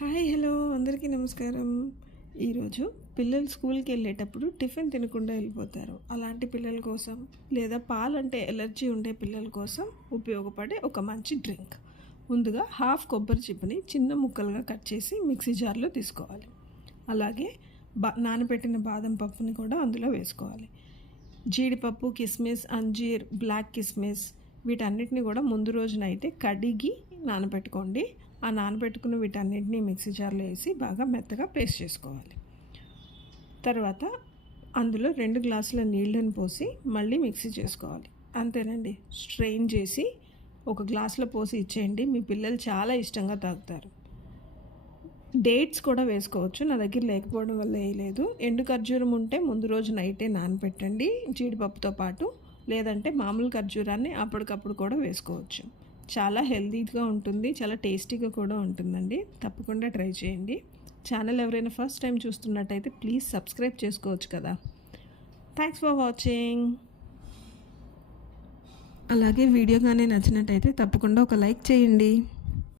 Hi hello అందరికీ నమస్కారం. ఈరోజు పిల్లలు స్కూల్కి వెళ్ళేటప్పుడు టిఫిన్ తినకుండా వెళ్ళిపోతారు. అలాంటి పిల్లల కోసం లేదా పాలంటే ఎలర్జీ ఉండే పిల్లల కోసం ఉపయోగపడే ఒక మంచి డ్రింక్. ముందుగా హాఫ్ కొబ్బరి చిప్పని చిన్న ముక్కలుగా కట్ చేసి మిక్సీ జార్లో తీసుకోవాలి. అలాగే నానబెట్టిన బాదం పప్పుని కూడా అందులో వేసుకోవాలి. జీడిపప్పు, కిస్మిస్, అంజీర్, బ్లాక్ కిస్మిస్ వీటన్నిటిని కూడా ముందు రోజు నైటే కడిగి నానబెట్టుకోండి. ఆ నానబెట్టుకున్న వీటన్నిటిని మిక్సీ జార్లో వేసి బాగా మెత్తగా పేస్ట్ చేసుకోవాలి. తర్వాత అందులో 2 గ్లాసుల నీళ్ళని పోసి మళ్ళీ మిక్సీ చేసుకోవాలి. అంతేనండి, స్ట్రెయిన్ చేసి ఒక గ్లాసులో పోసి ఇచ్చేయండి. మీ పిల్లలు చాలా ఇష్టంగా తాగుతారు. డేట్స్ కూడా వేసుకోవచ్చు, నా దగ్గర లేకపోవడం వల్ల వేయలేదు. ఎండు ఖర్జూరం ఉంటే ముందు రోజు నైటే నానబెట్టండి జీడిపప్పుతో పాటు, లేదంటే మామూలు ఖర్జూరాన్ని అప్పటికప్పుడు కూడా వేసుకోవచ్చు. చాలా హెల్తీగా ఉంటుంది, చాలా టేస్టీగా కూడా ఉంటుందండి. తప్పకుండా ట్రై చేయండి. ఛానల్ ఎవరైనా ఫస్ట్ టైం చూస్తున్నట్టయితే ప్లీజ్ సబ్స్క్రైబ్ చేసుకోవచ్చు కదా. Thanks for watching. అలాగే వీడియో కానీ నచ్చినట్టయితే తప్పకుండా ఒక లైక్ చేయండి.